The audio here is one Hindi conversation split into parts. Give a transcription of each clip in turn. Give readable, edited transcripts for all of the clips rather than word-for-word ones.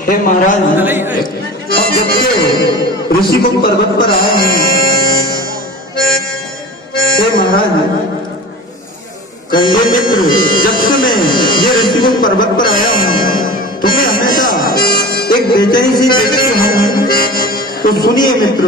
हे महाराज, हम जब से ऋषिकुंज पर्वत पर आए हैं, हे महाराज, कहिए मित्र, जब से मैं ये ऋषिकुंज पर्वत पर आया हूँ, तुम्हें हमेशा एक बेचैनी सी देखती हूँ, तो सुनिए मित्र।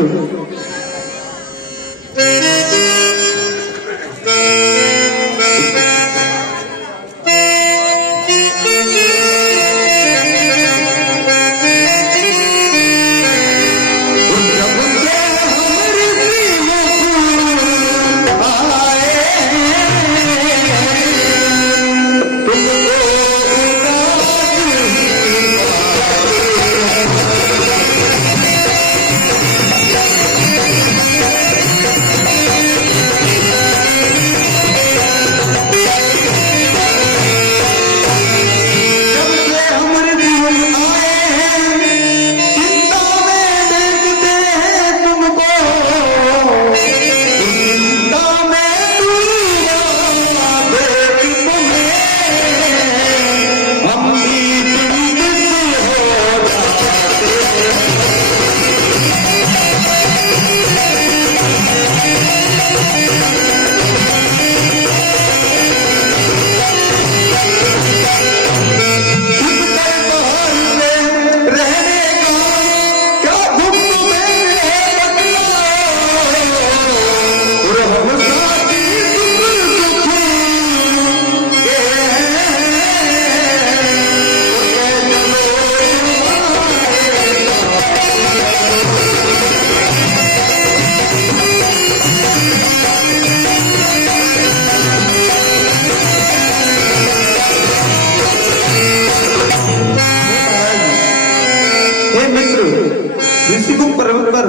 ऋषिकुंज पर्वत पर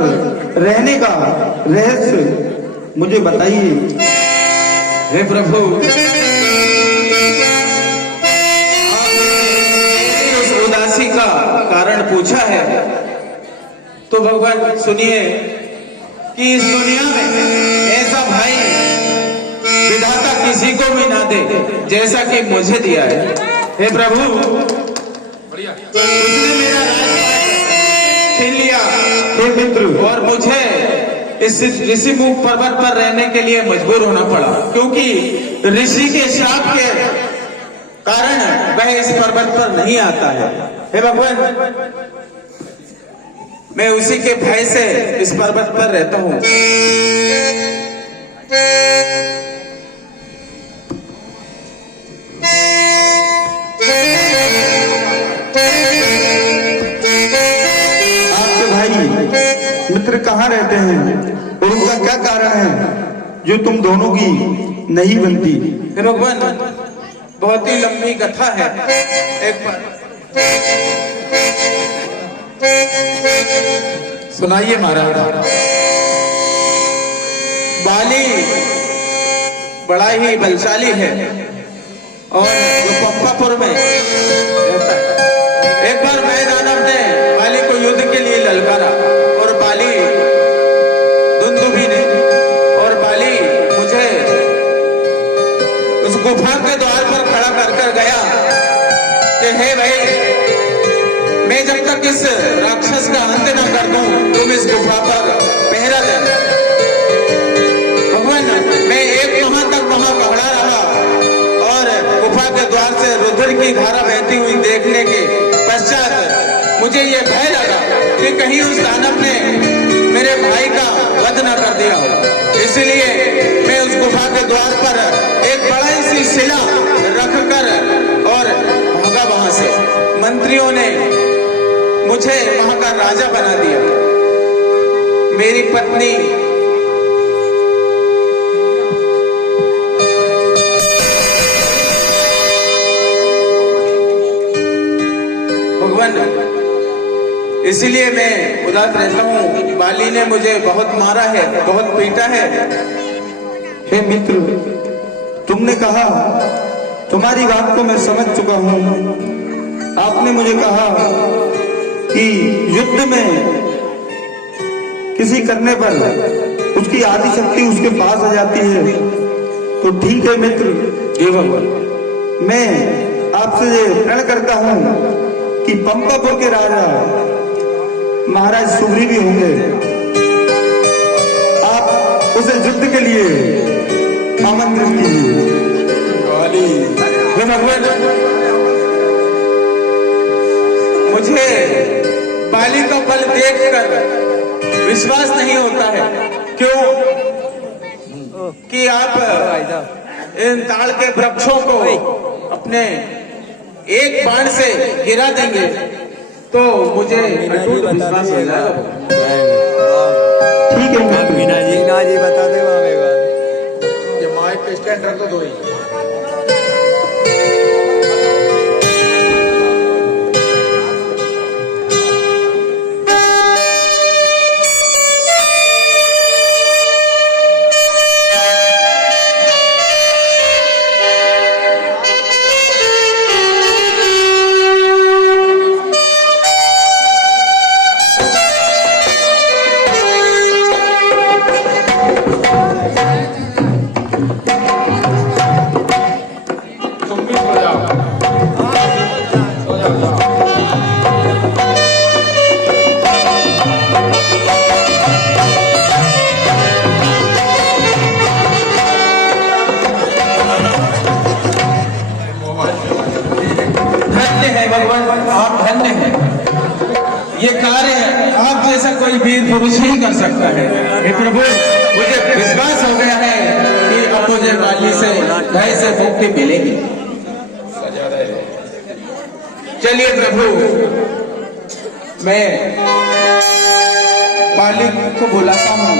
रहने का रहस्य मुझे बताइए। हे प्रभु, उस उदासी का कारण पूछा है तो भगवान सुनिए कि इस दुनिया में ऐसा दे जैसा कि मुझे दिया है। हे प्रभु, उसने मेरा राजपाट छीन लिया हे मित्र, और मुझे इस ऋषिमुख पर्वत पर रहने के लिए मजबूर होना पड़ा, क्योंकि ऋषि के शाप के कारण वह इस पर्वत पर नहीं आता है। हे भगवान, मैं उसी के भय से इस पर्वत पर रहता हूँ। आपके भाई मित्र कहाँ रहते हैं और उनका क्या कारण है जो तुम दोनों की नहीं बनती? हे भगवान, बहुत ही लंबी कथा है। एक बार सुनाइए महाराज। बाली बड़ा ही बलशाली है और वो पंपापुर में रहता है। एक बार मैं दानव ने बाली को युद्ध के लिए ललकारा और बाली दुंदुभी ने, और बाली मुझे उस गुफा के द्वार पर खड़ा कर गया कि हे भाई, मैं जब तक इस राक्षस का अंत न कर दूं, तुम इस गुफा पर पहरा देना। भगवान, मैं एक माह तक वहां पकड़ा रहा और गुफा के द्वार से रुधिर की धारा बहती हुई देखने के पश्चात मुझे ये भय लगा कि कहीं उस दानव ने मेरे भाई का वध न कर दिया हो। इसलिए मैं उस गुफा के द्वार पर एक बड़ा सी शिला रखकर और भागा वहां से। मंत्रियों ने मुझे वहां का राजा बना दिया। मेरी पत्नी भगवान, इसीलिए मैं उदास रहता हूँ। बाली ने मुझे बहुत मारा है, बहुत पीटा है। हे मित्र, तुमने कहा, तुम्हारी बात को मैं समझ चुका हूँ। आपने मुझे कहा कि युद्ध में किसी करने पर उसकी आदि शक्ति उसके पास आ जाती है। तो ठीक है मित्र, जी भगवान, मैं आपसे ये प्रण करता हूँ कि पंपापुर के राजा महाराज सुग्रीव होंगे, आप उसे युद्ध के लिए आमंत्रित कीजिए। हे भगवान, मुझे बाली का बल देखकर विश्वास नहीं होता है। क्यों कि आप इन ताड़ के वृक्षों को अपने एक बाण से गिरा देंगे, तो मुझे अटूट विश्वास हो जाएगा। ठीक है मित्र, मीना जी बता दे ये माइक के स्टैंड रख दो। भगवान, आप धन्य हैं। ये कार्य आप जैसा कोई वीर पुरुष ही कर सकता है। हे प्रभु, मुझे विश्वास हो गया है कि अब मुझे बाली से भय से मुक्ति मिलेगी। चलिए प्रभु, मैं बाली को बुलाता हूँ।